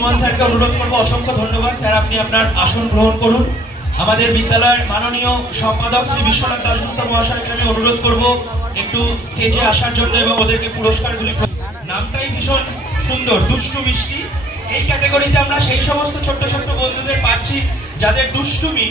সুমন স্যারকে অনুরোধ করবো। অসংখ্য ধন্যবাদ স্যার, আপনি আপনার আসন গ্রহণ করুন। আমাদের বিদ্যালয়ের মাননীয় সম্পাদক শ্রী বিশ্বনাথ দাশগুপ্ত মহাশয়কে আমি অনুরোধ করব একটু স্টেজে আসার জন্য এবং ওদেরকে পুরস্কারগুলি। নামটাই ভীষণ সুন্দর, দুষ্টু মিষ্টি। এই ক্যাটাগরিতে আমরা সেই সমস্ত ছোট্ট ছোট্ট বন্ধুদের পাচ্ছি যাদের দুষ্টুমি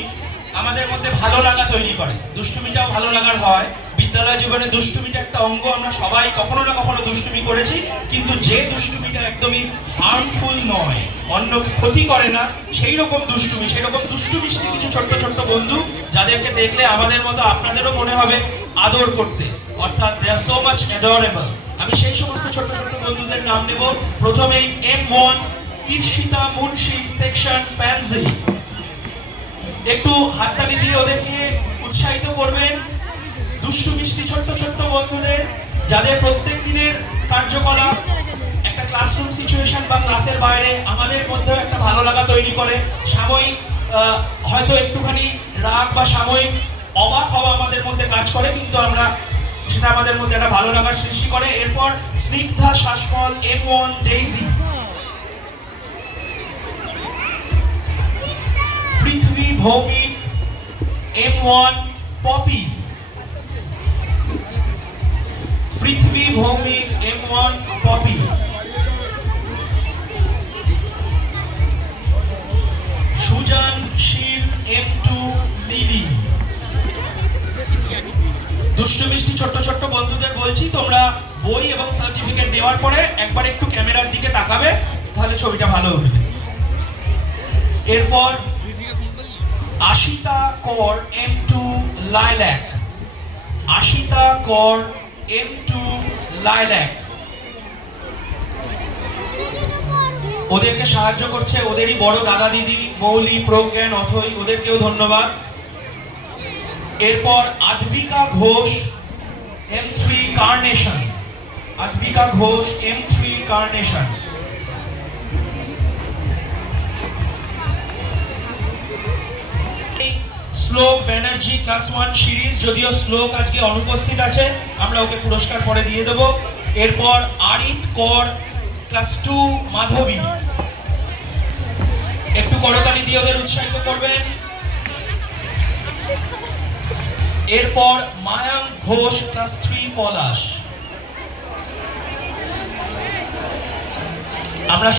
আমাদের মধ্যে ভালো লাগা তৈরি করে। দুষ্টুমিটাও ভালো লাগার হয়। বিদ্যালয় জীবনে দুষ্টুমিটা একটা অঙ্গ। আমরা সবাই কখনো না কখনো দুষ্টুমি করেছি, কিন্তু যে দুষ্টুমিটা একদমই হার্মফুল নয়, অন্য ক্ষতি করে না, সেই রকম দুষ্টুমি, সেই রকম দুষ্টু মিষ্টি কিছু ছোট্ট ছোট্ট বন্ধু যাদেরকে দেখলে আমাদের মতো আপনাদেরও মনে হবে আদর করতে, অর্থাৎ দে আর সো মাচ অ্যাডোরেবল। আমি সেই সমস্ত ছোট্ট ছোট্ট বন্ধুদের নাম নেব। প্রথমেই M1 ঈর্ষিতা মুন্সি, সেকশন প্যানজি। একটু হাততালি দিয়ে ওদেরকে উৎসাহিত করবেন। দুষ্টু মিষ্টি ছোট্ট ছোট্ট বন্ধুদের যাদের প্রত্যেক দিনের কার্যকলাপ একটা ক্লাসরুম সিচুয়েশন বা ক্লাসের বাইরে আমাদের মধ্যে একটা ভালো লাগা তৈরি করে। সাময়িক হয়তো একটুখানি রাগ বা সাময়িক অবাক হওয়া আমাদের মধ্যে কাজ করে, কিন্তু আমরা সেটা আমাদের মধ্যে একটা ভালো লাগার সৃষ্টি করে। এরপর Snigdha Shasmal, M1 Daisy. Prithvi Bhowmik, M1 Poppy. Prithvi Bhowmik, M1 Poppy. Sujan Shil, M2 Lily. দুষ্টু মিষ্টি ছোট্ট ছোট্ট বন্ধুদের বলছি, তোমরা বই এবং সার্টিফিকেট দেওয়ার পরে একবার একটু ক্যামেরার দিকে তাকাবে, তাহলে ছবিটা ভালো উঠবে। এরপর আশিতা কর, M2 লাইল্যাক। আশিতা কর, M2 লাইল্যাক। ওদেরকে সাহায্য করছে ওদেরই বড় দাদা দিদি মৌলি, প্রজ্ঞান, অথৈ, ওদেরকেও ধন্যবাদ। এরপর Advika Ghosh, M3 Carnation. Advika Ghosh, M3 Carnation. Shlok Banerjee, class 1 series. যদিও শ্লোক আজকে অনুপস্থিত আছে, আমরা ওকে পুরস্কার পরে দিয়ে দেব। এরপর আরিত কর, ক্লাস 2 মাধবী। একটু করতালি দিয়ে ওদের উৎসাহিত করবেন। এরপর মায়াঙ্ক ঘোষ, ক্লাস 3 পলাশ। আমরা